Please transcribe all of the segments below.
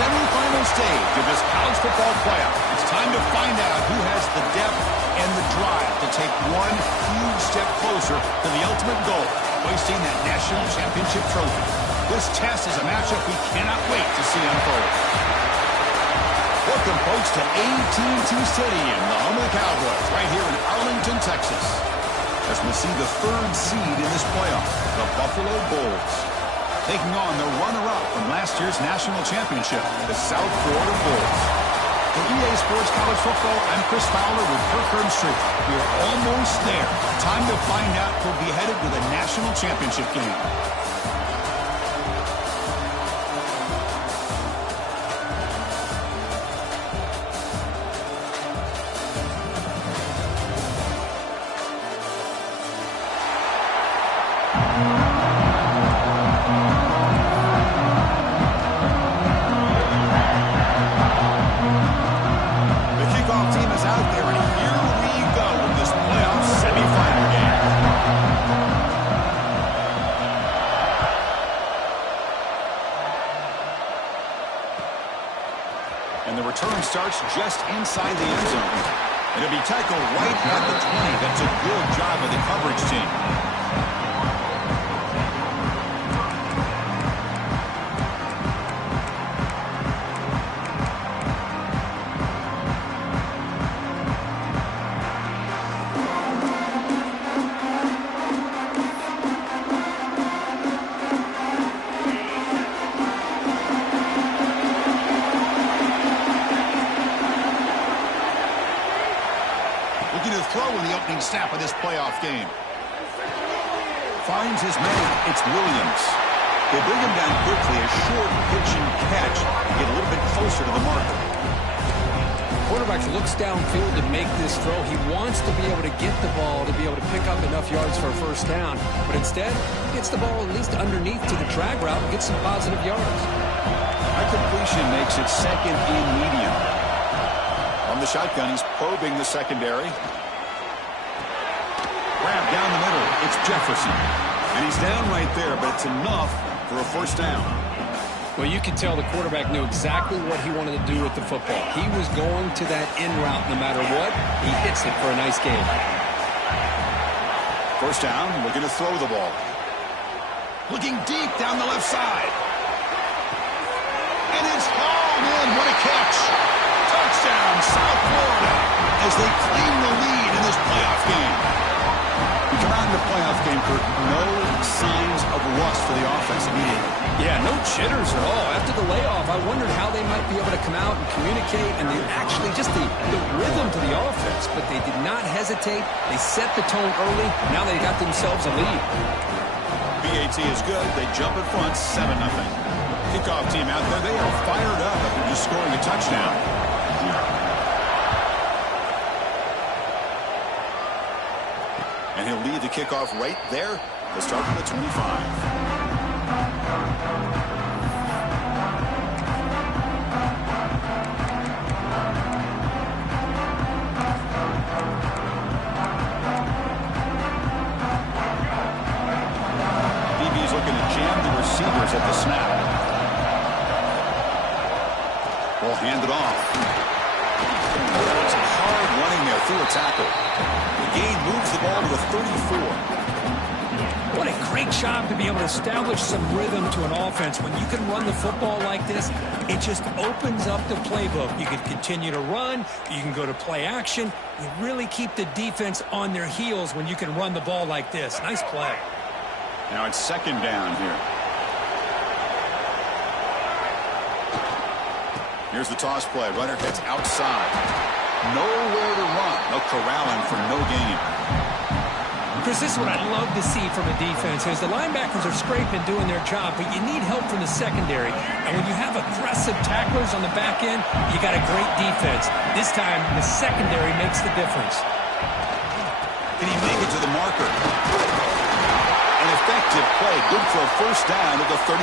semifinal stage of this college football playoff. It's time to find out who has the depth and the drive to take one huge step closer to the ultimate goal, hoisting that national championship trophy. This test is a matchup we cannot wait to see unfold. Welcome, folks, to AT&T Stadium, the home of the Cowboys, right here in Arlington, Texas, as we see the third seed in this playoff, the Buffalo Bulls, taking on the runner-up from last year's national championship, the South Florida Bulls. For EA Sports College Football, I'm Chris Fowler with Kirk Herbstreit. We are almost there. Time to find out who'll be headed to the national championship game. Starts just inside the end zone. It'll be tackled right at the 20. That's a good job of the coverage team. Snap of this playoff game. Finds his man. It's Williams. They bring him down quickly. A short pitch and catch. Get a little bit closer to the marker. Quarterback looks downfield to make this throw. He wants to be able to get the ball to be able to pick up enough yards for a first down. But instead, he gets the ball at least underneath to the drag route and gets some positive yards. High completion makes it second and medium. On the shotgun, he's probing the secondary. Grab down the middle. It's Jefferson. And he's down right there, but it's enough for a first down. Well, you can tell the quarterback knew exactly what he wanted to do with the football. He was going to that in route no matter what. He hits it for a nice gain. First down, looking to throw the ball. Looking deep down the left side. And it's hauled in. What a catch. Touchdown, South Florida, as they claim the lead in this playoff game. We come out in the playoff game, Kurt. No signs of rust for the offense immediately. Yeah, no jitters at all. After the layoff, I wondered how they might be able to come out and communicate, and they actually just the rhythm to the offense. But they did not hesitate. They set the tone early. Now they got themselves a lead. BAT is good. They jump in front, 7-0. Kickoff team out there, they are fired up after just scoring a touchdown. And he'll lead the kickoff right there to start from the 25. DB's looking to jam the receivers at the snap. Ball handed off. Some hard running there through a tackle. The gain moves the ball to a 34. What a great job to be able to establish some rhythm to an offense. When you can run the football like this, it just opens up the playbook. You can continue to run. You can go to play action. You really keep the defense on their heels when you can run the ball like this. Nice play. Now it's second down here. Here's the toss play. Runner heads outside. Nowhere to run. No corralling for no gain. Chris, this is what I love to see from a defense is the linebackers are scraping, doing their job, but you need help from the secondary. And when you have aggressive tacklers on the back end, you got a great defense. This time, the secondary makes the difference. Can he make it to the marker? An effective play. Good for a first down at the 35.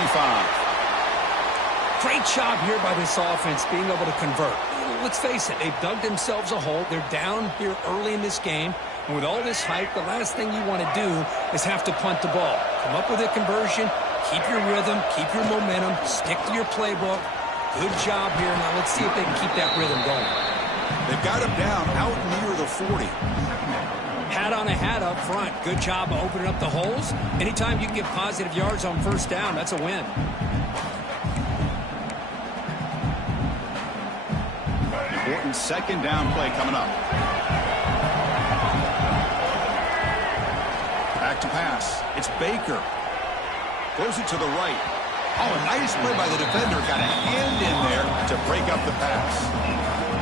Great job here by this offense being able to convert. Let's face it, they've dug themselves a hole. They're down here early in this game. And with all this hype, the last thing you want to do is have to punt the ball. Come up with a conversion, keep your rhythm, keep your momentum, stick to your playbook, Good job here. Now let's see if they can keep that rhythm going. They've got him down out near the 40. Hat on a hat up front. Good job opening up the holes. Anytime you can get positive yards on first down, that's a win. Important second down play coming up. Back to pass. It's Baker. Throws it to the right. Oh, a nice play by the defender. Got a hand in there to break up the pass.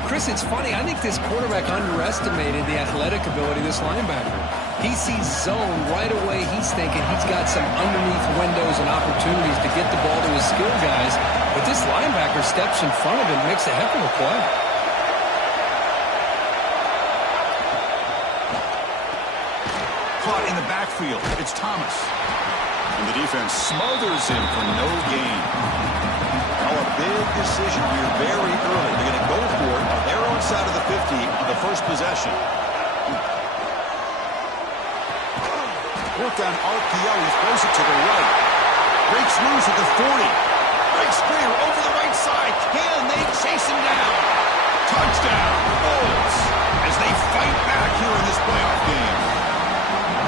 Chris, it's funny. I think this quarterback underestimated the athletic ability of this linebacker. He sees zone right away. He's thinking he's got some underneath windows and opportunities to get the ball to his skill guys. But this linebacker steps in front of him and makes a heck of a play. Caught in the backfield. It's Thomas. And the defense smothers him for no gain. Now a big decision here very early. They're going to go for it on their own side of the 50 on the first possession. Work on RPO. He throws it to the right. Breaks loose at the 40. Breaks clear over the right side. Can they chase him down? Touchdown, Bulls, as they fight back here in this playoff game.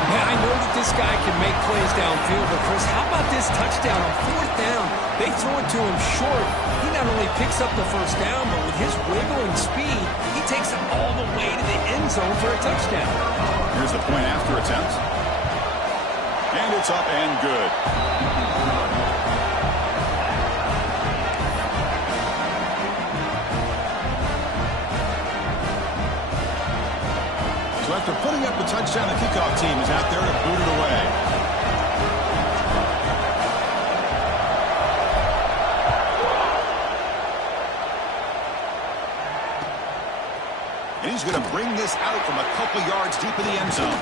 Yeah, I know that this guy can make plays downfield, but Chris, how about this touchdown on fourth down? They throw it to him short. He not only picks up the first down, but with his wiggle and speed, he takes it all the way to the end zone for a touchdown. Here's the point after attempt. And it's up and good. So after putting up the touchdown, the kickoff team is out there to boot it away. And he's going to bring this out from a couple yards deep in the end zone.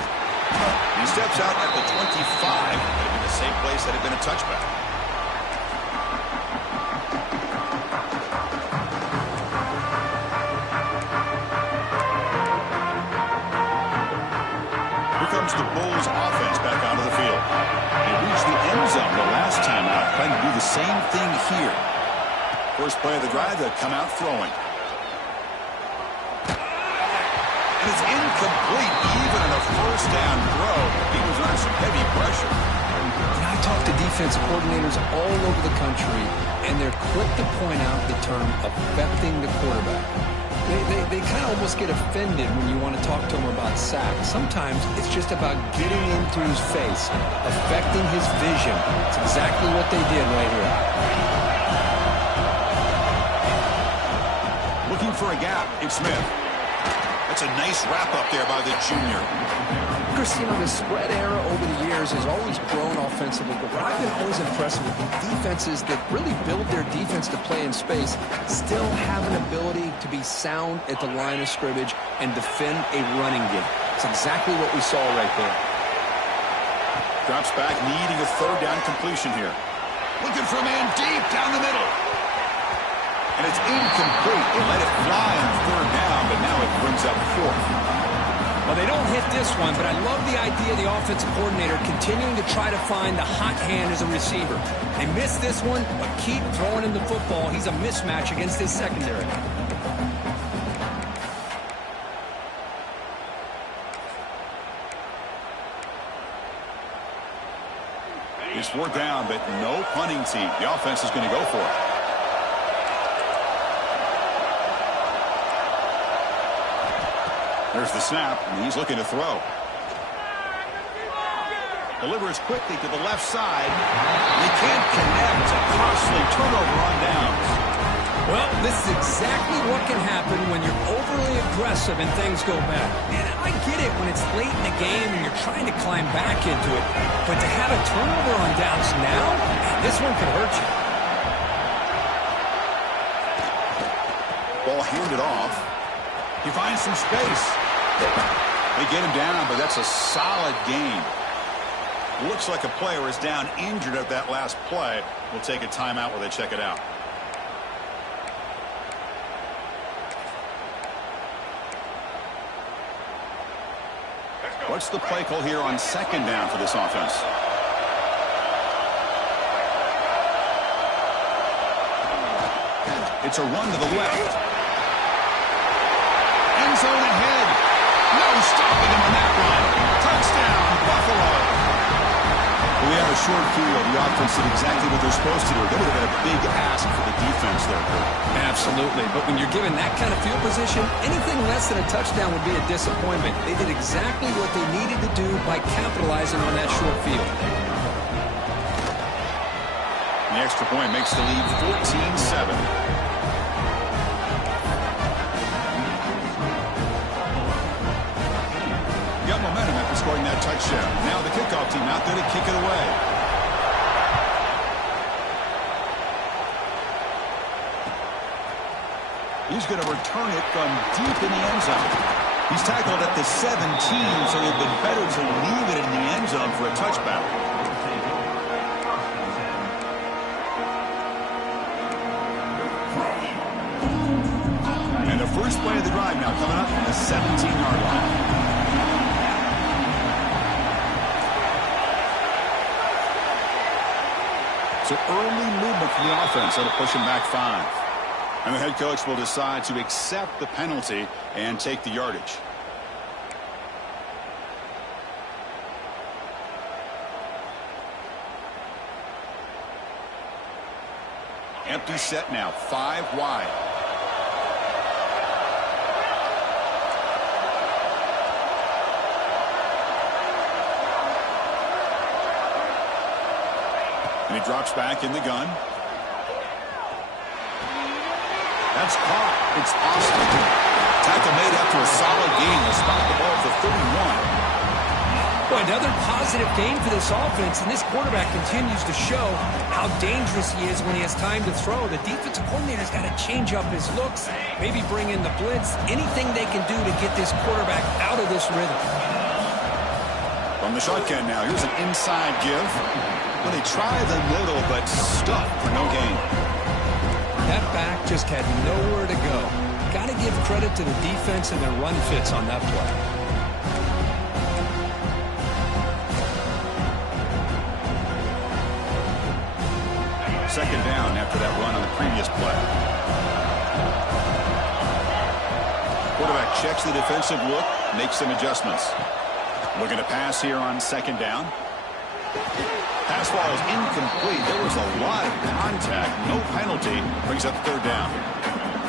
He steps out at the 25. That would be the same place that had been a touchback. The Bulls offense back onto the field. They reached the end zone the last time out, trying to do the same thing here. First play of the drive, they come out throwing. And it's incomplete, even in a first down throw. He was under some heavy pressure. And I talk to defensive coordinators all over the country, and they're quick to point out the term affecting the quarterback. They kind of almost get offended when you want to talk to them about sacks. Sometimes it's just about getting into his face, affecting his vision. It's exactly what they did right here. Looking for a gap. It's Smith. That's a nice wrap up there by the junior. Chris, you know, the spread era over the years has always grown offensively, but what I've been always impressed with defenses that really build their defense to play in space still have an ability to be sound at the line of scrimmage and defend a running game. It's exactly what we saw right there. Drops back, needing a third down completion here. Looking for a man deep down the middle. And it's incomplete. They let it fly on third down, but now it brings up fourth. Well, they don't hit this one, but I love the idea of the offensive coordinator continuing to try to find the hot hand as a receiver. They missed this one, but keep throwing him the football. He's a mismatch against his secondary. It's fourth down, but no punting team. The offense is going to go for it. There's the snap, and he's looking to throw. Delivers quickly to the left side. They can't connect. A costly turnover on downs. Well, this is exactly what can happen when you're overly aggressive and things go bad. And I get it when it's late in the game and you're trying to climb back into it. But to have a turnover on downs now, this one could hurt you. Ball handed off. He finds some space. They get him down, but that's a solid gain. Looks like a player is down injured at that last play. We'll take a timeout while they check it out. What's the play call here on second down for this offense? It's a run to the left. End zone ahead. No stopping him on that run. Touchdown, Buffalo. We have a short field. The offense did exactly what they're supposed to do. That would have been a big ask for the defense there, Kurt. Absolutely. But when you're given that kind of field position, anything less than a touchdown would be a disappointment. They did exactly what they needed to do by capitalizing on that short field. The extra point makes the lead 14-7. Got momentum after scoring that touchdown. Now the kickoff team out there to kick it away. He's going to return it from deep in the end zone. He's tackled at the 17, so it would have been better to leave it in the end zone for a touchback. And the first play of the drive now coming up from the 17-yard line. So early movement from the offense that'll push him back 5. And the head coach will decide to accept the penalty and take the yardage. Empty set now, 5 wide. And he drops back in the gun. That's caught. It's Austin. Tackle made after a solid gain. They'll spot the ball for 31. Well, another positive gain for this offense, and this quarterback continues to show how dangerous he is when he has time to throw. The defensive coordinator's got to change up his looks, maybe bring in the blitz, anything they can do to get this quarterback out of this rhythm. From the shotgun now, here's an inside give. Well, they try the middle, but stuck for no gain. That back just had nowhere to go. Got to give credit to the defense and their run fits on that play. Second down after that run on the previous play. Quarterback checks the defensive look, makes some adjustments. Looking to pass here on second down. Pass ball is incomplete. There was a lot of contact. No penalty. Brings up third down.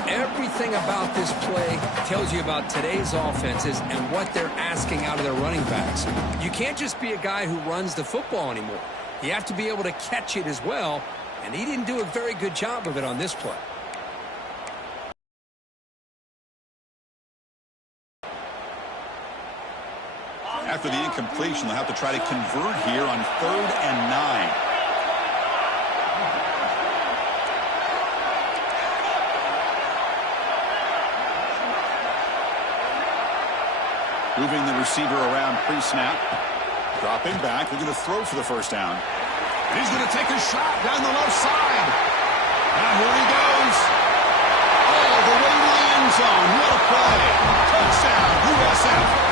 Everything about this play tells you about today's offenses and what they're asking out of their running backs. You can't just be a guy who runs the football anymore. You have to be able to catch it as well, and he didn't do a very good job of it on this play. After the incompletion, they'll have to try to convert here on 3rd and 9. Moving the receiver around pre-snap. Dropping back. They're going to throw for the first down. And he's going to take a shot down the left side. And here he goes. All the way to the end zone. What a play. Touchdown, USF.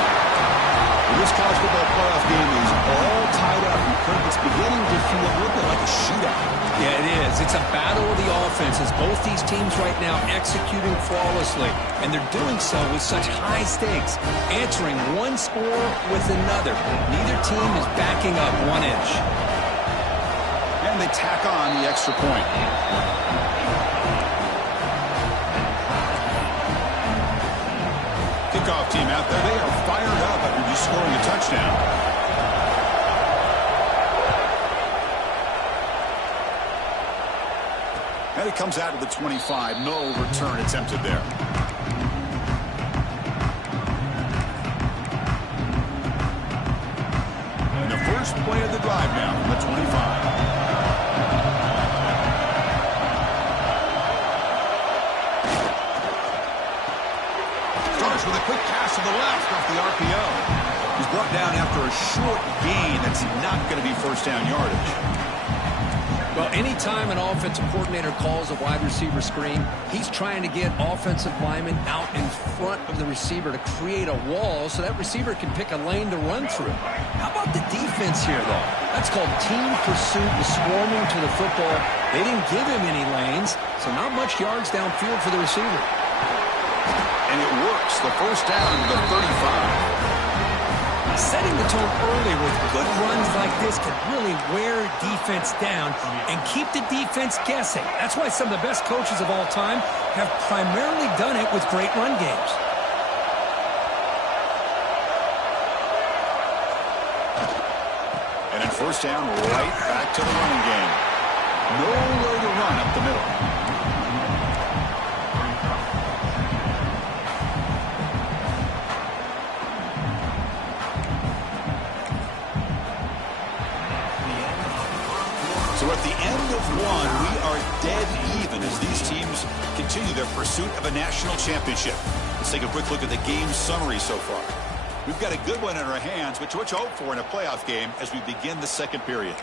This college football playoff game is all tied up. It's beginning to feel a little bit like a shootout. Yeah, it is. It's a battle of the offenses. Both these teams right now executing flawlessly, and they're doing so with such high stakes, answering one score with another. Neither team is backing up 1 inch. And they tack on the extra point. Kickoff team out there. They are fired up after just scoring a touchdown. And it comes out to the 25. No return attempted there. And the first play of the drive now from the 25. With a quick pass to the left off the RPO. He's brought down after a short gain. That's not going to be first down yardage. Well, anytime an offensive coordinator calls a wide receiver screen, he's trying to get offensive linemen out in front of the receiver to create a wall so that receiver can pick a lane to run through. How about the defense here, though? That's called team pursuit and swarming to the football. They didn't give him any lanes, so not much yards downfield for the receiver. And it works. The first down to the 35. Setting the tone early with good runs like this can really wear defense down and keep the defense guessing. That's why some of the best coaches of all time have primarily done it with great run games. And in first down, right back to the running game. Nowhere to run up the middle. So at the end of one, we are dead even as these teams continue their pursuit of a national championship. Let's take a quick look at the game summary so far. We've got a good one in our hands, which what you hope for in a playoff game as we begin the second period.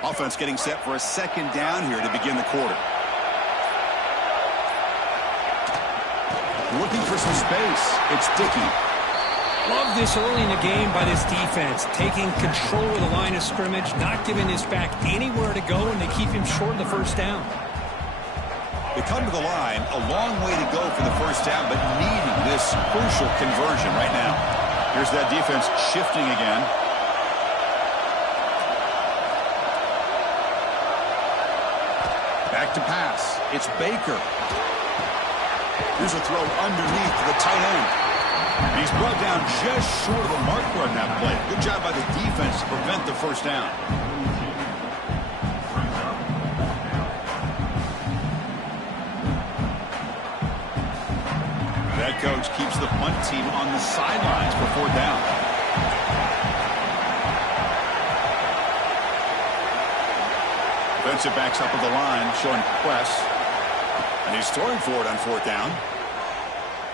Offense getting set for a second down here to begin the quarter. Looking for some space. It's Dickey. Love this early in the game by this defense, taking control of the line of scrimmage, not giving his back anywhere to go, and they keep him short of the first down. They come to the line, a long way to go for the first down, but needing this crucial conversion right now. Here's that defense shifting again. Back to pass. It's Baker. Here's a throw underneath to the tight end. And he's brought down just short of the marker on that play. Good job by the defense to prevent the first down. That coach keeps the punt team on the sidelines for fourth down. Defensive backs up at the line, showing press. And he's throwing for it on fourth down.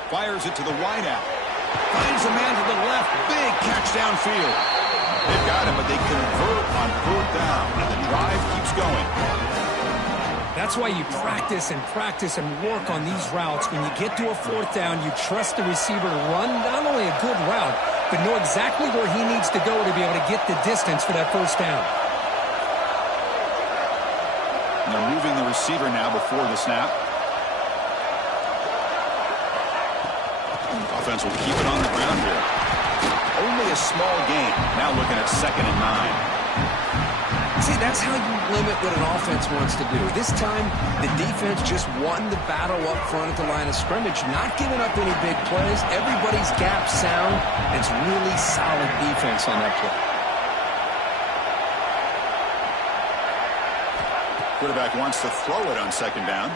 Fires it to the wideout. Finds a man to the left. Big catch downfield. They've got him, but they convert on fourth down. And the drive keeps going. That's why you practice and work on these routes. When you get to a fourth down, you trust the receiver to run not only a good route, but know exactly where he needs to go to be able to get the distance for that first down. And they're moving the receiver now before the snap. Offense will keep it on the ground here. Only a small gain. Now looking at 2nd and 9. See, that's how you limit what an offense wants to do. This time, the defense just won the battle up front at the line of scrimmage, not giving up any big plays. Everybody's gap sound. It's really solid defense on that play. Quarterback wants to throw it on 2nd down.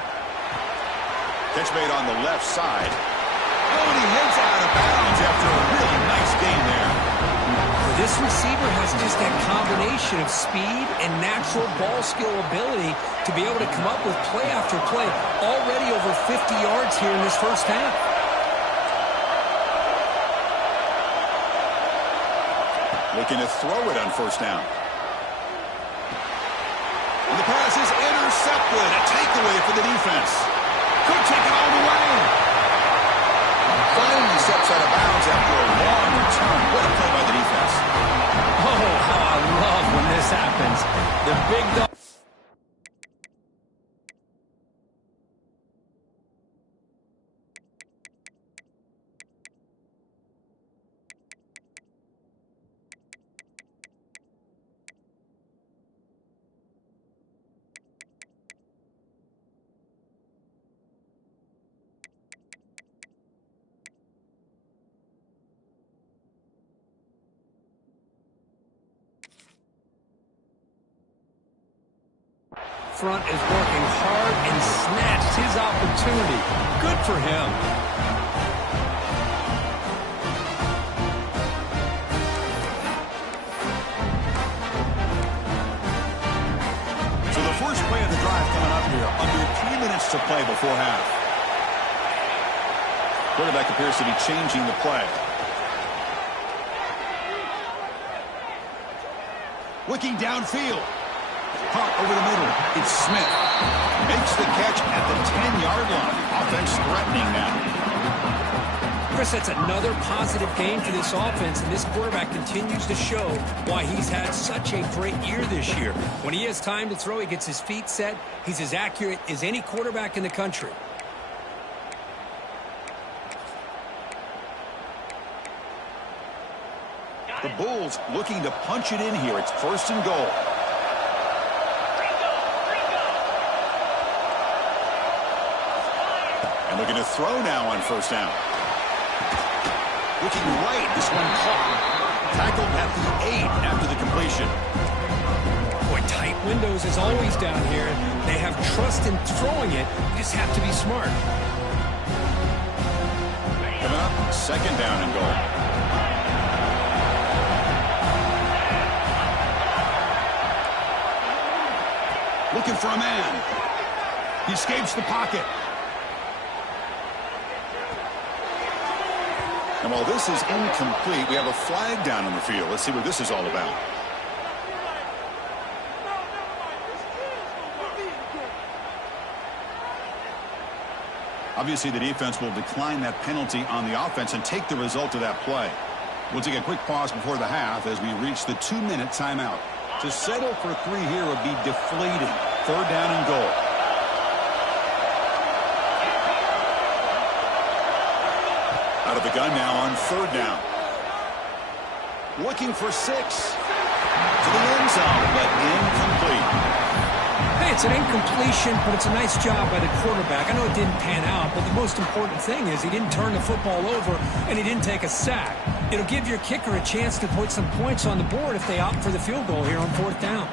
Catch made on the left side. Oh, and he heads out of bounds after a really nice gain there. This receiver has just that combination of speed and natural ball skill ability to be able to come up with play after play. Already over 50 yards here in this first half. Looking to throw it on first down. And the pass is intercepted. A takeaway for the defense. Could take it all the way. Finally steps out of bounds after a long return. What a play by the defense. Oh, how I love when this happens. The big dog. Front is working hard and snatched his opportunity. Good for him. So the first play of the drive coming up here. Under 3 minutes to play before half. Quarterback appears to be changing the play. Looking downfield. Caught over the middle. It's Smith. Makes the catch at the 10-yard line. Offense threatening now. Chris, that's another positive game for this offense, and this quarterback continues to show why he's had such a great year this year. When he has time to throw, he gets his feet set. He's as accurate as any quarterback in the country. The Bulls looking to punch it in here. It's 1st and goal. And looking to throw now on 1st down. Looking right. This one caught. Tackled at the 8 after the completion. Boy, tight windows as always down here. They have trust in throwing it. You just have to be smart. Coming up, 2nd down and goal. Looking for a man. He escapes the pocket. And while this is incomplete, we have a flag down on the field. Let's see what this is all about. Obviously, the defense will decline that penalty on the offense and take the result of that play. We'll take a quick pause before the half as we reach the 2-minute timeout. To settle for 3 here would be deflating. 3rd down and goal. Out of the gun now on 3rd down. Looking for 6. To the end zone, but incomplete. Hey, it's an incompletion, but it's a nice job by the quarterback. I know it didn't pan out, but the most important thing is he didn't turn the football over and he didn't take a sack. It'll give your kicker a chance to put some points on the board if they opt for the field goal here on 4th down.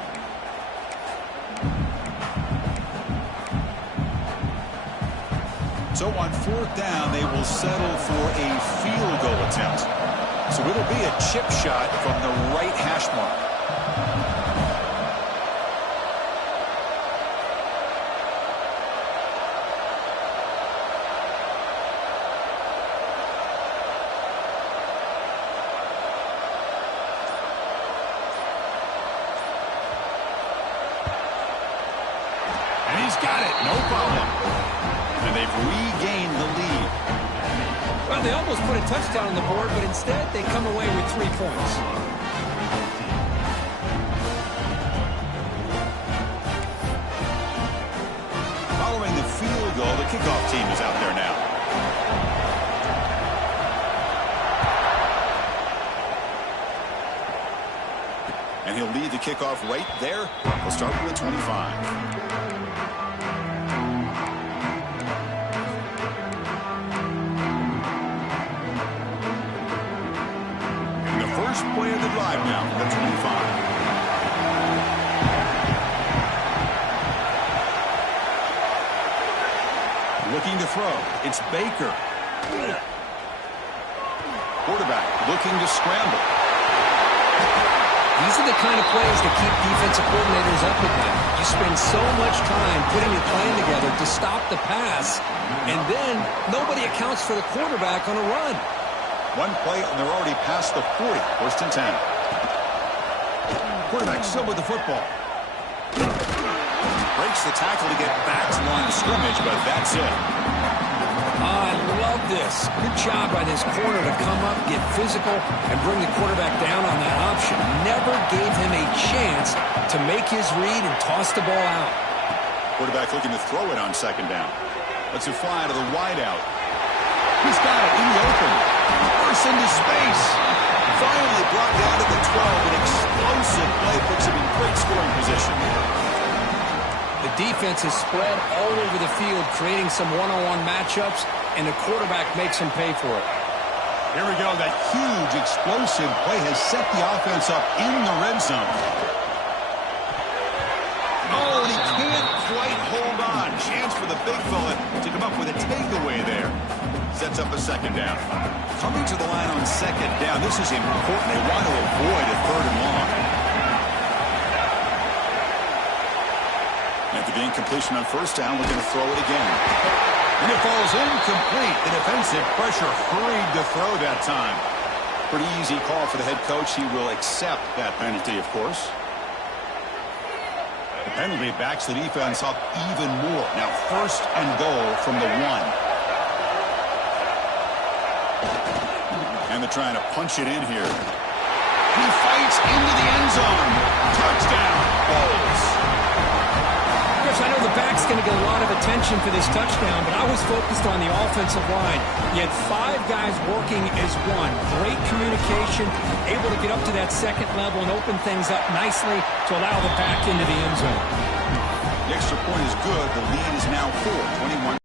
So on 4th down, they will settle for a field goal attempt. So it'll be a chip shot from the right hash mark. And he's got it, no problem. And they've regained the lead. Well, they almost put a touchdown on the board, but instead they come away with 3 points. Following the field goal, the kickoff team is out there now. And he'll lead the kickoff right there. We'll start with the 25. Play of the drive now from the 25. Looking to throw. It's Baker. Quarterback looking to scramble. These are the kind of plays that keep defensive coordinators up at night. You spend so much time putting your plan together to stop the pass, and then nobody accounts for the quarterback on a run. One play, and they're already past the 40. 1st and 10. Quarterback still with the football. Breaks the tackle to get back to the line of scrimmage, but that's it. I love this. Good job by this corner to come up, get physical, and bring the quarterback down on that option. Never gave him a chance to make his read and toss the ball out. Quarterback looking to throw it on 2nd down. Lets it fly to the wideout. He's got it in the open. Bursts into space. Finally brought down to the 12. An explosive play puts him in great scoring position. The defense is spread all over the field, creating some one-on-one matchups, and the quarterback makes them pay for it. Here we go. That huge explosive play has set the offense up in the red zone. Oh, and he can't quite hold on. Chance for the big fella to come up with a takeaway there. Sets up a 2nd down. Coming to the line on 2nd down. This is important. They want to avoid a 3rd and long. After the incompletion on first down, we're going to throw it again. And it falls incomplete. The defensive pressure hurried to throw that time. Pretty easy call for the head coach. He will accept that penalty, of course. The penalty backs the defense up even more. Now 1st and goal from the 1. And they're trying to punch it in here. He fights into the end zone. Touchdown, Bulls. Chris, I know the back's going to get a lot of attention for this touchdown, but I was focused on the offensive line. You had 5 guys working as one. Great communication, able to get up to that second level and open things up nicely to allow the back into the end zone. The extra point is good. The lead is now 4, 21.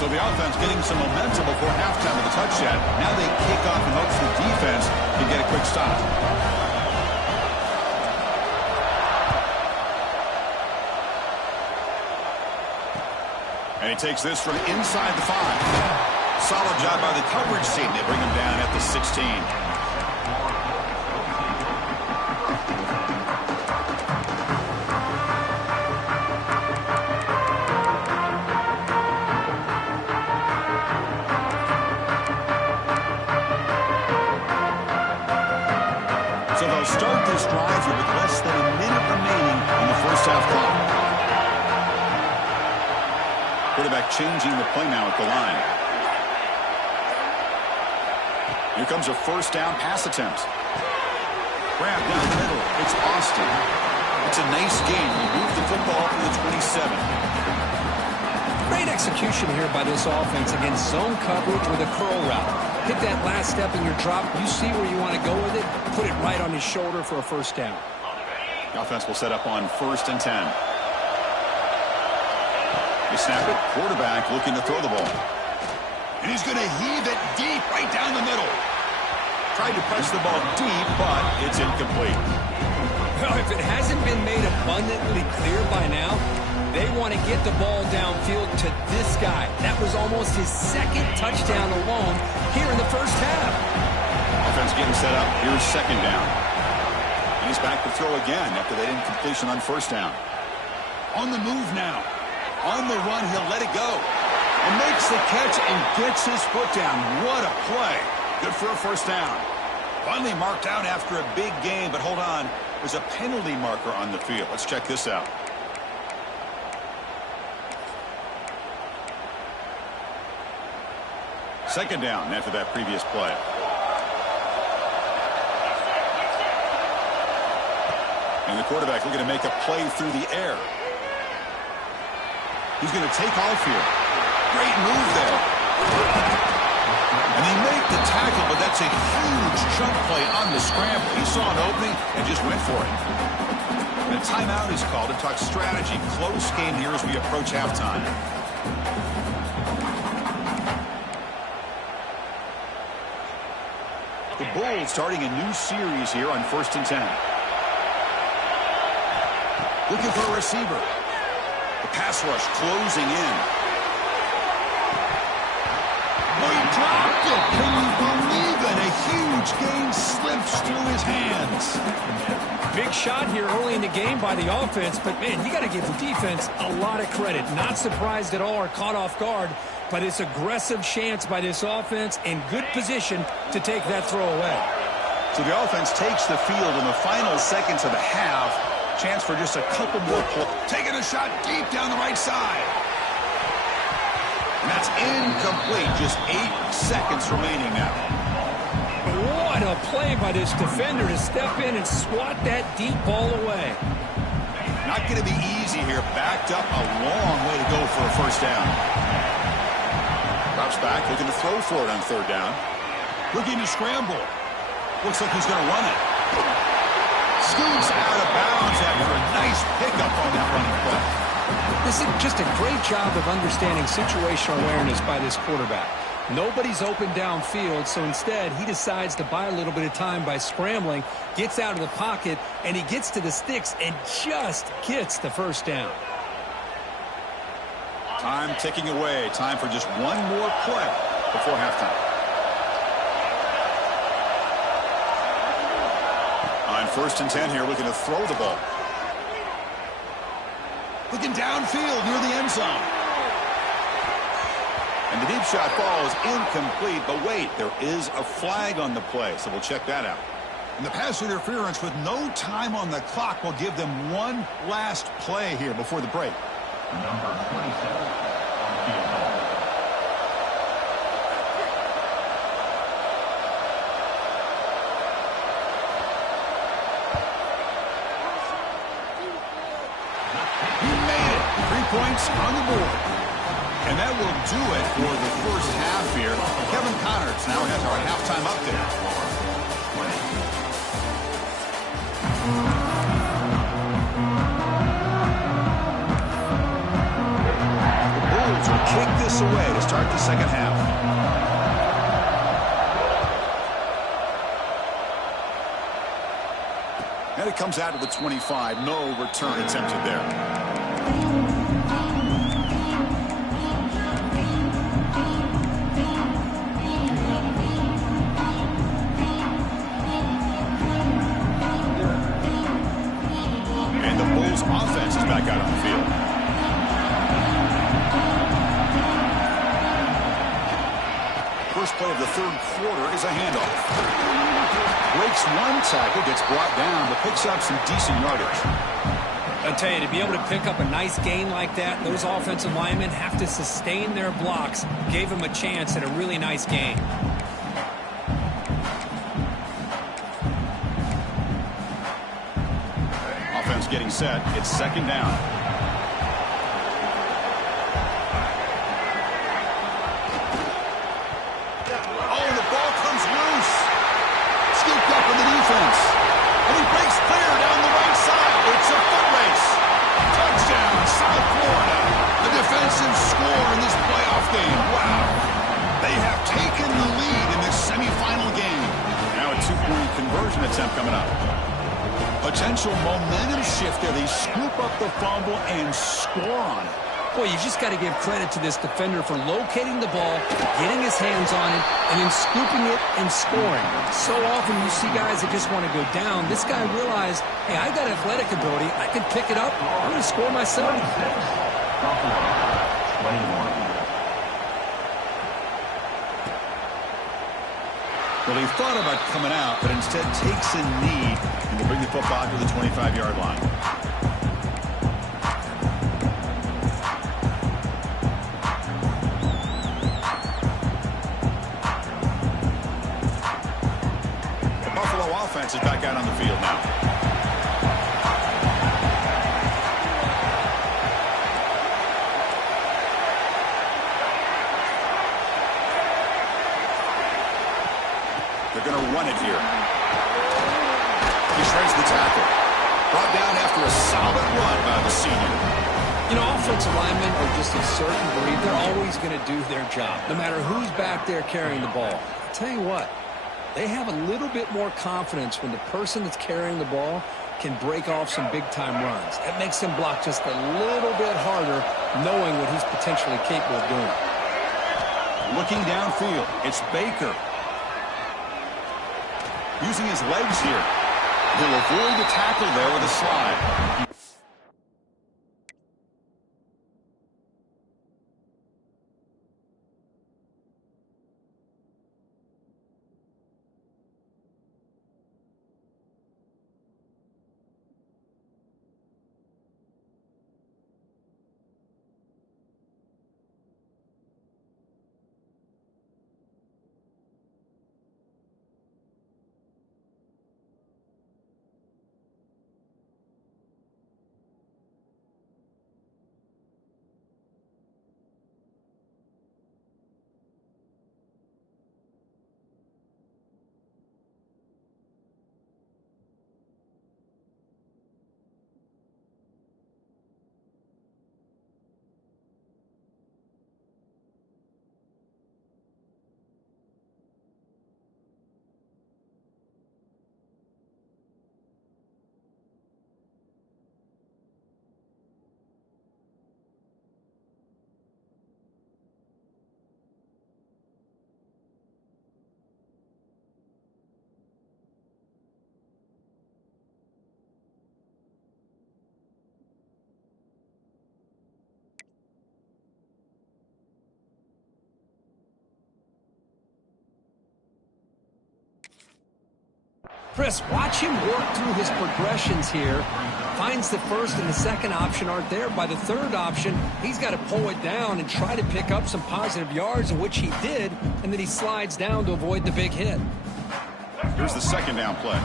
So the offense getting some momentum before halftime with a touchdown. Now they kick off in hopes the defense can get a quick stop. And he takes this from inside the 5. Solid job by the coverage team. They bring him down at the 16. So they'll start this drive here with less than a minute remaining on the first half clock. Quarterback changing the play now at the line. Here comes a first down pass attempt. Grab down the middle. It's Austin. It's a nice game. He moved the football to the 27. Great execution here by this offense against zone coverage with a curl route. Hit that last step in your drop. You see where you want to go with it. Put it right on his shoulder for a first down. The offense will set up on 1st and 10. They snap it. Quarterback looking to throw the ball. And he's going to heave it deep right down the middle. Tried to press the ball deep, but it's incomplete. Well, if it hasn't been made abundantly clear by now, they want to get the ball downfield to this guy. That was almost his 2nd touchdown alone here in the first half. Offense getting set up. Here's 2nd down. He's back to throw again after that incompletion on first down. On the move now. On the run, he'll let it go. And makes the catch and gets his foot down. What a play. Good for a first down. Finally marked out after a big gain, but hold on. There's a penalty marker on the field. Let's check this out. Second down after that previous play. And the quarterback looking to make a play through the air. He's going to take off here. Great move there. And they make the tackle, but that's a huge chunk play on the scramble. He saw an opening and just went for it. And a timeout is called to talk strategy. Close game here as we approach halftime. The Bulls starting a new series here on 1st and 10. Looking for a receiver. The pass rush closing in. Oh, he dropped it. Can you believe it? A huge gain slips through his hands. Big shot here early in the game by the offense, but, man, you got to give the defense a lot of credit. Not surprised at all or caught off guard, but it's aggressive chance by this offense in good position to take that throw away. So the offense takes the field in the final seconds of the half. Chance for just a couple more plays. Taking a shot deep down the right side. And that's incomplete. Just 8 seconds remaining now. What a play by this defender to step in and swat that deep ball away. Not going to be easy here. Backed up a long way to go for a first down. Drops back, looking to throw for it on 3rd down. Looking to scramble. Looks like he's going to run it. Scoots out of bounds after a nice pickup on that running play. This is just a great job of understanding situational awareness by this quarterback. Nobody's open downfield, so instead he decides to buy a little bit of time by scrambling, gets out of the pocket, and he gets to the sticks and just gets the first down. Time ticking away. Time for just one more play before halftime. First and 10 here, looking to throw the ball. Looking downfield near the end zone. And the deep shot falls incomplete, but wait, there is a flag on the play, so we'll check that out. And the pass interference with no time on the clock will give them one last play here before the break. Number 27 on the field goal. He made it. 3 points on the board. And that will do it for the first half here. Kevin Connors now has our halftime update. The Bulls will kick this away to start the second half. And it comes out to the 25. No return attempted there. Offense is back out on the field. First play of the third quarter is a handoff. Breaks one tackle, gets brought down, but picks up some decent yardage. I tell you, to be able to pick up a nice gain like that, those offensive linemen have to sustain their blocks. Gave him a chance at a really nice gain. Getting set. It's second down. Oh, the ball comes loose. Scooped up in the defense. And he breaks clear down the right side. It's a foot race. Touchdown, South Florida. A defensive score in this playoff game. Wow. They have taken the lead in this semifinal game. Now a two-point conversion attempt coming up. Potential momentum shift there. They scoop up the fumble and score on it. Boy, you just got to give credit to this defender for locating the ball, getting his hands on it, and then scooping it and scoring. So often you see guys that just want to go down. This guy realized, hey, I got athletic ability. I can pick it up. I'm going to score myself. 21. Well, he thought about coming out, but instead takes a knee and will bring the football to the 25-yard line. The Buffalo offense is back out on the field now. They're going to run it here. He shreds the tackle. Brought down after a solid run by the senior. You know, offensive linemen are just a certain breed. They're always going to do their job, no matter who's back there carrying the ball. I'll tell you what, they have a little bit more confidence when the person that's carrying the ball can break off some big-time runs. That makes them block just a little bit harder, knowing what he's potentially capable of doing. Looking downfield, it's Baker. Using his legs here. He'll avoid the tackle there with a slide. Chris, watch him work through his progressions here. Finds the first and the second option aren't there. By the third option, he's got to pull it down and try to pick up some positive yards, which he did, and then he slides down to avoid the big hit. Here's the second down play.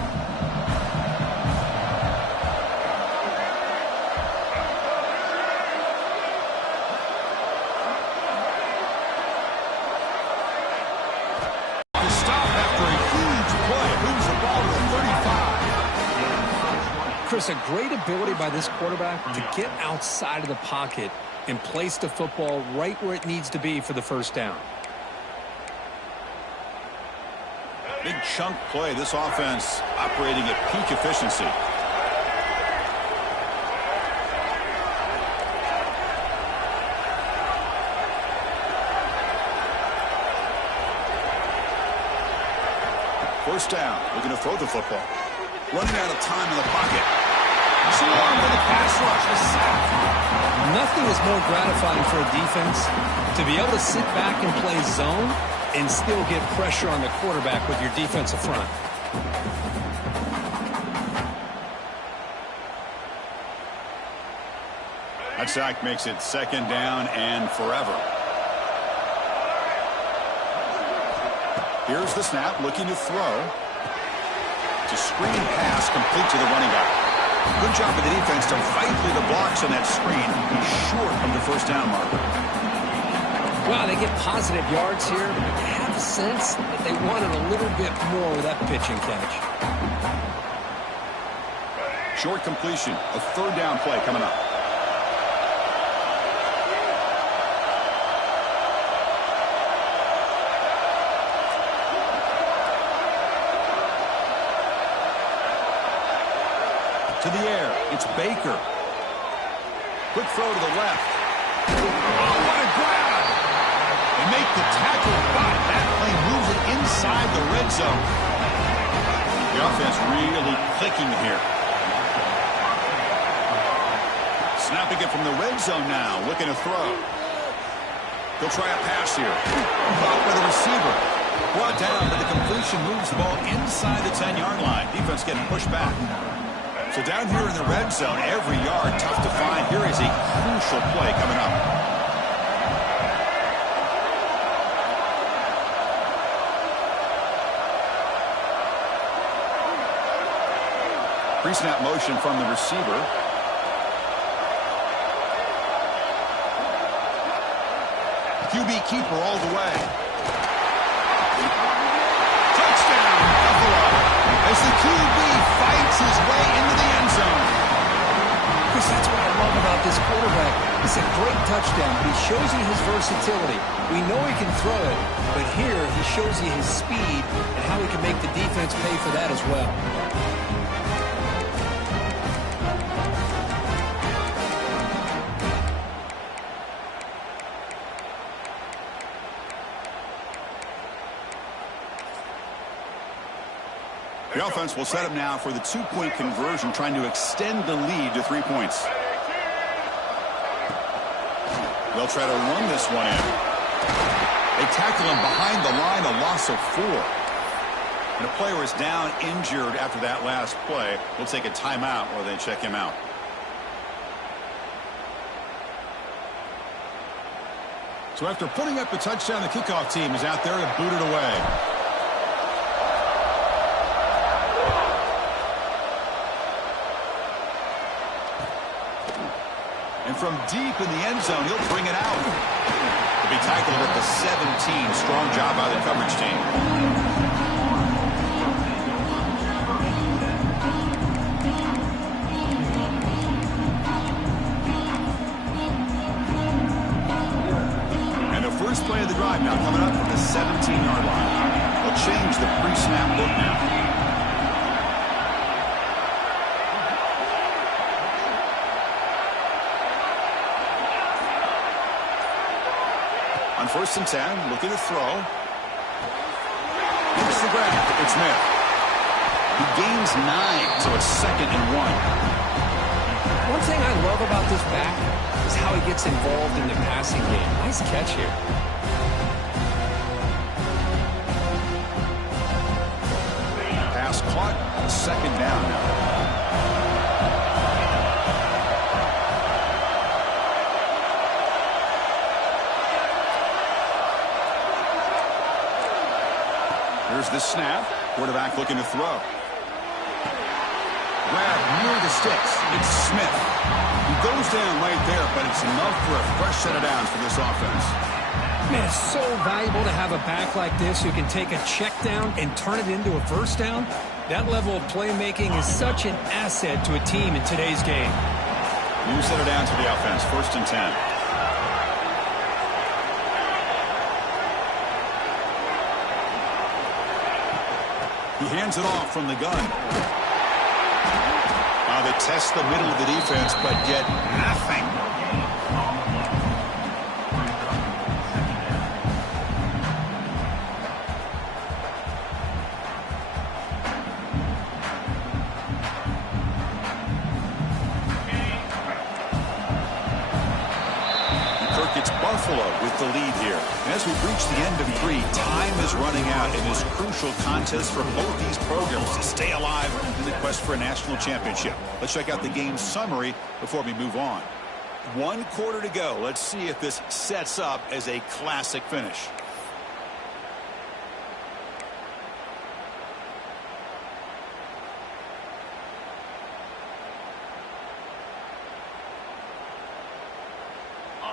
The stop after a huge play moves the ball to the 35. Chris, a great ability by this quarterback to get outside of the pocket and place the football right where it needs to be for the first down. Big chunk play. This offense operating at peak efficiency. First down. Looking to throw the football. Running out of time in the pocket. Swarm with the pass rush. A sack. Nothing is more gratifying for a defense to be able to sit back and play zone and still get pressure on the quarterback with your defensive front. That sack makes it second down and forever. Here's the snap, looking to throw. It's a screen pass complete to the running back. Good job with the defense to fight through the blocks on that screen. Short of the first down marker. Wow, they get positive yards here, but you have a sense that they wanted a little bit more with that pitch and catch. Short completion. A third down play coming up. To the air. It's Baker. Quick throw to the left. Oh, what a grab! They make the tackle, but that play moves it inside the red zone. The offense really clicking here. Snapping it from the red zone now, looking to throw. He'll try a pass here. Caught by the receiver. Brought down, but the completion moves the ball inside the 10-yard line. Defense getting pushed back. So down here in the red zone, every yard tough to find. Here is a crucial play coming up. Pre-snap motion from the receiver. QB keeper all the way. Touchdown, Buffalo. As the QB fights his way into the end zone. Chris, that's what I love about this quarterback. It's a great touchdown, but he shows you his versatility. We know he can throw it, but here he shows you his speed and how he can make the defense pay for that as well. The offense will set up now for the two-point conversion, trying to extend the lead to 3 points. They'll try to run this one in. They tackle him behind the line, a loss of 4. And a player is down injured after that last play. We'll take a timeout while they check him out. So after putting up the touchdown, the kickoff team is out there to boot it away. And from deep in the end zone, he'll bring it out. He'll be tackled at the 17. Strong job by the coverage team. And the first play of the drive now coming up from the 17-yard line. They'll change the pre-snap look now. On 1st and 10, looking to throw. Makes the grab. It's Smith. He gains 9, so it's 2nd and 1. One thing I love about this back is how he gets involved in the passing game. Nice catch here. Pass caught. second down now. Here's the snap. Quarterback looking to throw. Grab near the sticks. It's Smith. He goes down right there, but it's enough for a fresh set of downs for this offense. Man, it's so valuable to have a back like this who can take a check down and turn it into a first down. That level of playmaking is such an asset to a team in today's game. New set of downs for the offense. 1st and 10. He hands it off from the gun. They test the middle of the defense, but get nothing. Buffalo with the lead here. And as we reach the end of 3, time is running out in this crucial contest for both these programs to stay alive in the quest for a national championship. Let's check out the game summary before we move on. 1 quarter to go. Let's see if this sets up as a classic finish.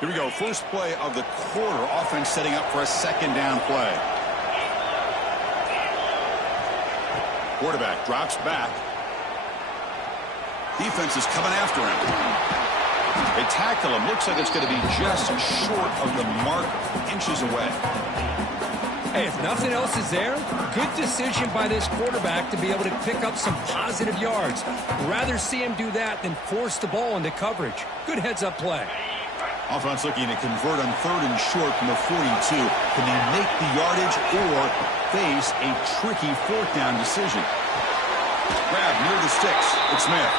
Here we go. First play of the quarter. Offense setting up for a second down play. Quarterback drops back. Defense is coming after him. They tackle him. Looks like it's going to be just short of the mark, inches away. Hey, if nothing else is there, good decision by this quarterback to be able to pick up some positive yards. Rather see him do that than force the ball into coverage. Good heads-up play. Offense looking to convert on 3rd and short from the 42. Can they make the yardage or face a tricky 4th down decision? Grab near the sticks. It's Smith.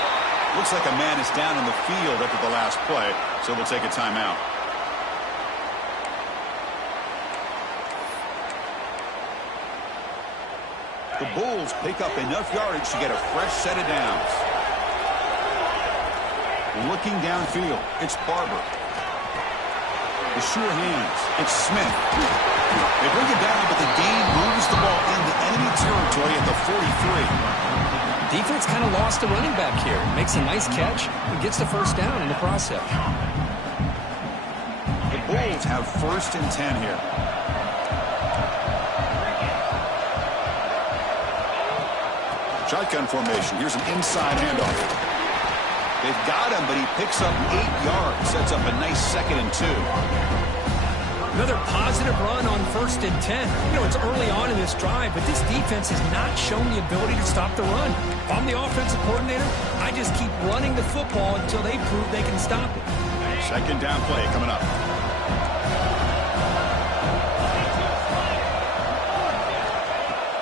Looks like a man is down on the field after the last play, so we'll take a timeout. The Bulls pick up enough yardage to get a fresh set of downs. Looking downfield, it's Barber. The sure hands. It's Smith. They bring it down, but the game moves the ball into enemy territory at the 43. Defense kind of lost a running back here. Makes a nice catch and gets the first down in the process. The Bulls have 1st and 10 here. Shotgun formation. Here's an inside handoff. They've got him, but he picks up 8 yards. Sets up a nice 2nd and 2. Another positive run on 1st and 10. You know, it's early on in this drive, but this defense has not shown the ability to stop the run. If I'm the offensive coordinator, I just keep running the football until they prove they can stop it. Second down play coming up.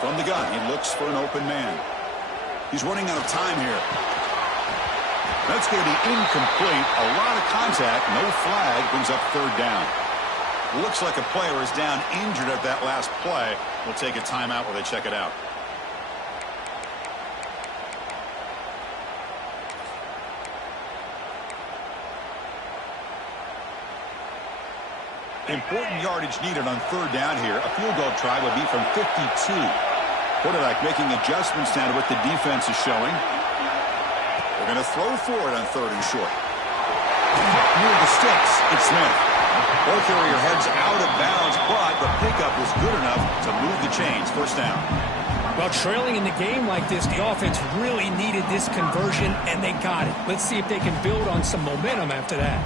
From the gun, he looks for an open man. He's running out of time here. That's going to be incomplete. A lot of contact. No flag. Brings up 3rd down. Looks like a player is down injured at that last play. We'll take a timeout while they check it out. Important yardage needed on 3rd down here. A field goal try would be from 52. Quarterback making adjustments now to what the defense is showing. They're going to throw for it on 3rd and short. Near the sticks, it's Smith. Ball carrier heads out of bounds, but the pickup was good enough to move the chains. 1st down. Well, trailing in the game like this, the offense really needed this conversion, and they got it. Let's see if they can build on some momentum after that.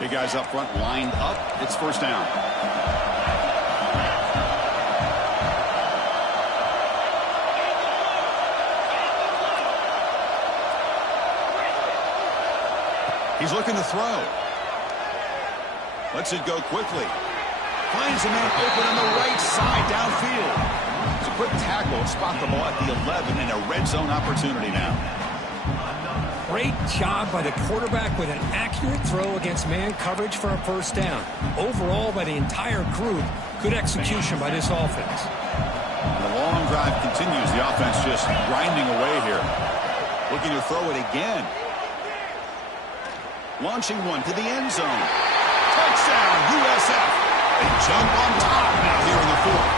Big guys up front lined up. It's 1st down. He's looking to throw. Lets it go quickly. Finds a man open on the right side downfield. It's a quick tackle. Spot the ball at the 11 and a red zone opportunity now. Great job by the quarterback with an accurate throw against man coverage for a first down. Overall, by the entire group, good execution by this offense. And the long drive continues. The offense just grinding away here. Looking to throw it again. Launching one to the end zone. Touchdown, USF. They jump on top now here in the fourth.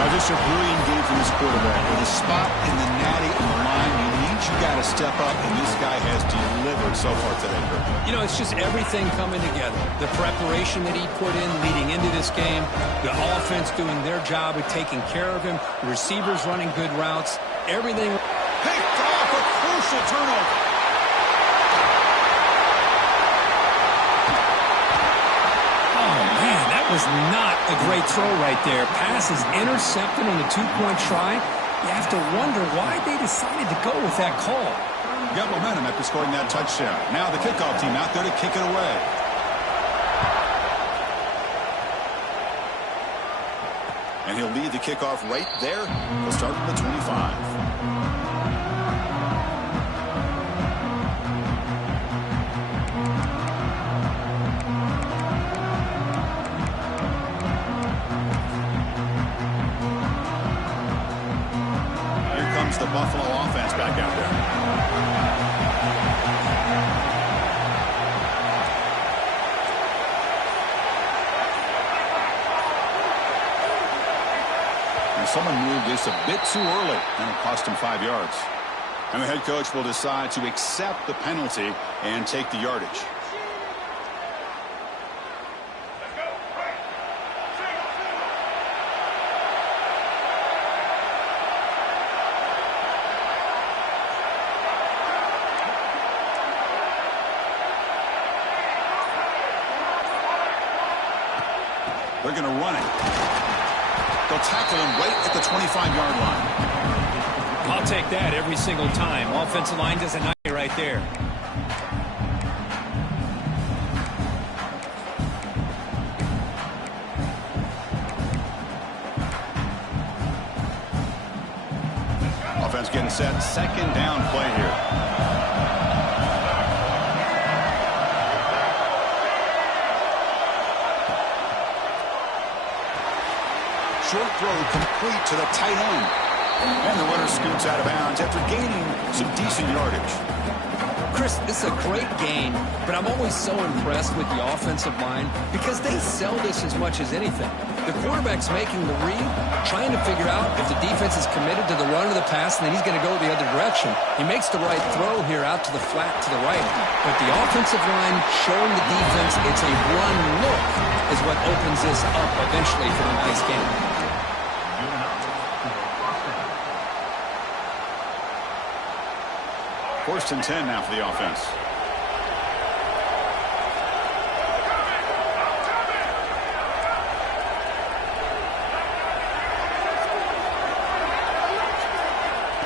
Now, just a brilliant game from this quarterback. With a spot in the natty on the line, you got to step up, and this guy has delivered so far today, Kirk. You know, it's just everything coming together. The preparation that he put in leading into this game, the offense doing their job of taking care of him, the receivers running good routes, everything. Picked off, a crucial turnover. Was not a great throw right there. Pass is intercepted on the two-point try. You have to wonder why they decided to go with that call. Got momentum after scoring that touchdown. Now the kickoff team out there to kick it away. And he'll lead the kickoff right there. He'll start from the 25. The Buffalo offense back out there. And someone moved this a bit too early, and it cost him 5 yards. And the head coach will decide to accept the penalty and take the yardage. They're going to run it. They'll tackle him right at the 25-yard line. I'll take that every single time. Offensive line does a nice right there. Offense getting set. Second down play here. Short throw complete to the tight end. And the runner scoots out of bounds after gaining some decent yardage. Chris, this is a great game, but I'm always so impressed with the offensive line because they sell this as much as anything. The quarterback's making the read, trying to figure out if the defense is committed to the run or the pass, and then he's going to go the other direction. He makes the right throw here out to the flat to the right, but the offensive line showing the defense it's a run look is what opens this up eventually for the nice game. First and 10 now for the offense.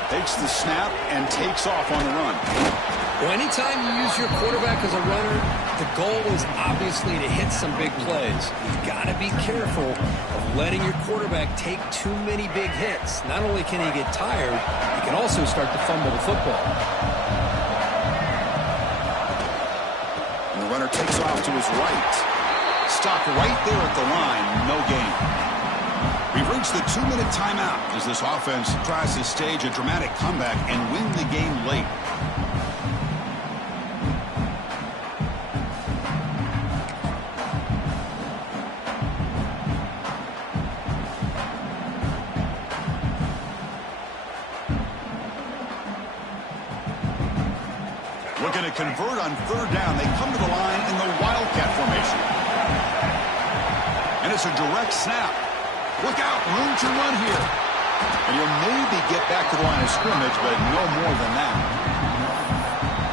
Takes the snap and takes off on the run. Well, anytime you use your quarterback as a runner, the goal is obviously to hit some big plays. You've got to be careful of letting your quarterback take too many big hits. Not only can he get tired, he can also start to fumble the football. And the runner takes off to his right. Stopped right there at the line. No gain. We've reached the 2-minute timeout as this offense tries to stage a dramatic comeback and win the game late. Looking to convert on third down. They come to the line in the Wildcat formation. And it's a direct snap. Look out, room to run here. And he'll maybe get back to the line of scrimmage, but no more than that.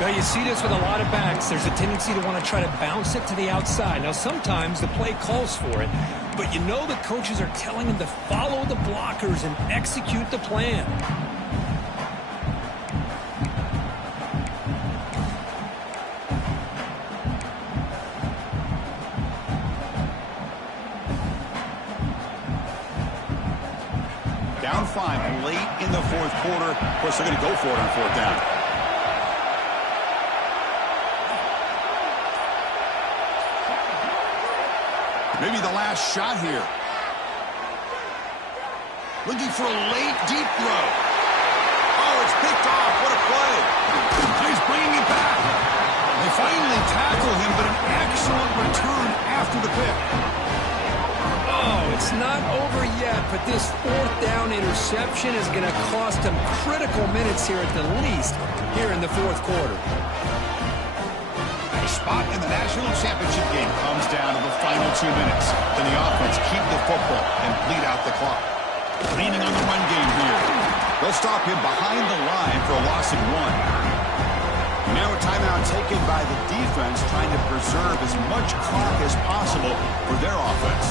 Now, you see this with a lot of backs. There's a tendency to want to try to bounce it to the outside. Now, sometimes the play calls for it, but you know the coaches are telling them to follow the blockers and execute the plan. Down 5 late in the fourth quarter. Of course, they're going to go for it on fourth down. Maybe the last shot here. Looking for a late, deep throw. Oh, it's picked off. What a play. He's bringing it back. They finally tackle him, but an excellent return after the pick. Oh, it's not over yet, but this fourth down interception is going to cost him critical minutes here at the least here in the fourth quarter. A spot in the national championship game comes down to the final 2 minutes. Can the offense keep the football and bleed out the clock? Leaning on the run game here. They'll stop him behind the line for a loss of 1. Now a timeout taken by the defense, trying to preserve as much clock as possible for their offense.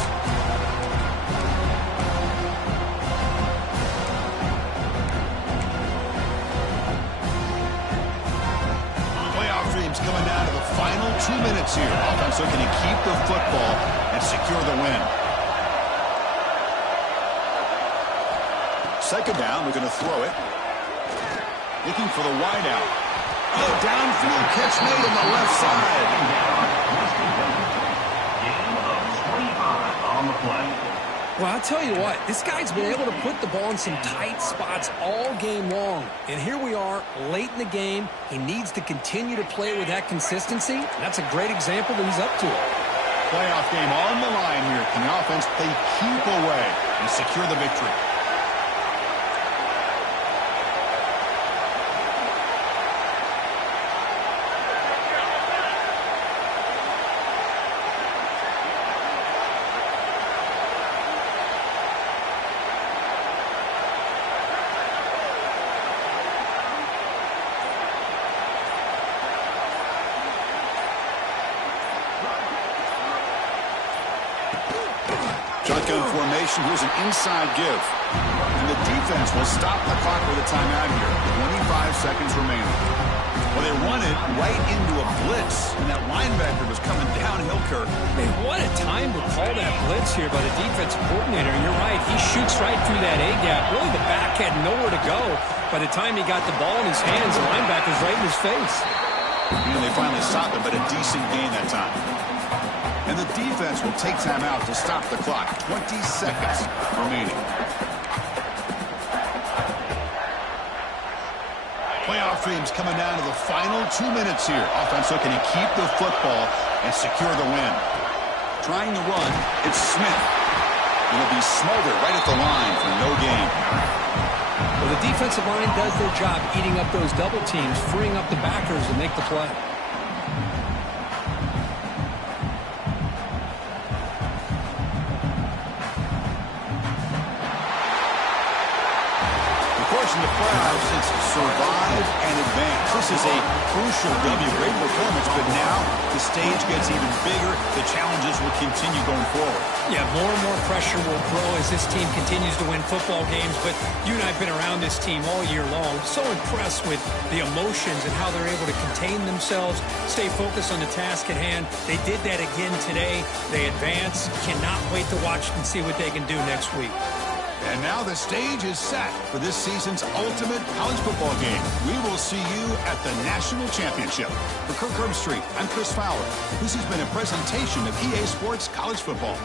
Playoff dreams coming down to the final 2 minutes here. Offense looking to keep the football and secure the win. Second down, we're going to throw it. Looking for the wide out. Oh, downfield catch made on the left side. Gain of 25 on the play. Well, I'll tell you what, this guy's been able to put the ball in some tight spots all game long. And here we are, late in the game. He needs to continue to play with that consistency. That's a great example that he's up to it. Playoff game on the line here. Can the offense play keep away and secure the victory? Shotgun formation. Here's an inside give. And the defense will stop the clock with a timeout here. 25 seconds remaining. Well, they run it right into a blitz, and that linebacker was coming downhill, Kirk. Man, what a time to call that blitz here by the defensive coordinator. You're right. He shoots right through that A-gap. Really, the back had nowhere to go. By the time he got the ball in his hands, the linebacker's right in his face. And they finally stopped him, but a decent gain that time. And the defense will take time out to stop the clock. 20 seconds remaining. Playoff dreams coming down to the final 2 minutes here. Offense looking to keep the football and secure the win. Trying to run, it's Smith. It'll be smothered right at the line for no gain. Well, the defensive line does their job eating up those double teams, freeing up the backers to make the play. In the playoffs, it's survive and advance. This is a crucial W. Great performance, but now the stage gets even bigger. The challenges will continue going forward. Yeah, more and more pressure will grow as this team continues to win football games. But you and I have been around this team all year long. So impressed with the emotions and how they're able to contain themselves, stay focused on the task at hand. They did that again today. They advance. Cannot wait to watch and see what they can do next week. And now the stage is set for this season's ultimate college football game. We will see you at the National Championship. For Kirk Herbstreit, I'm Chris Fowler. This has been a presentation of EA Sports College Football.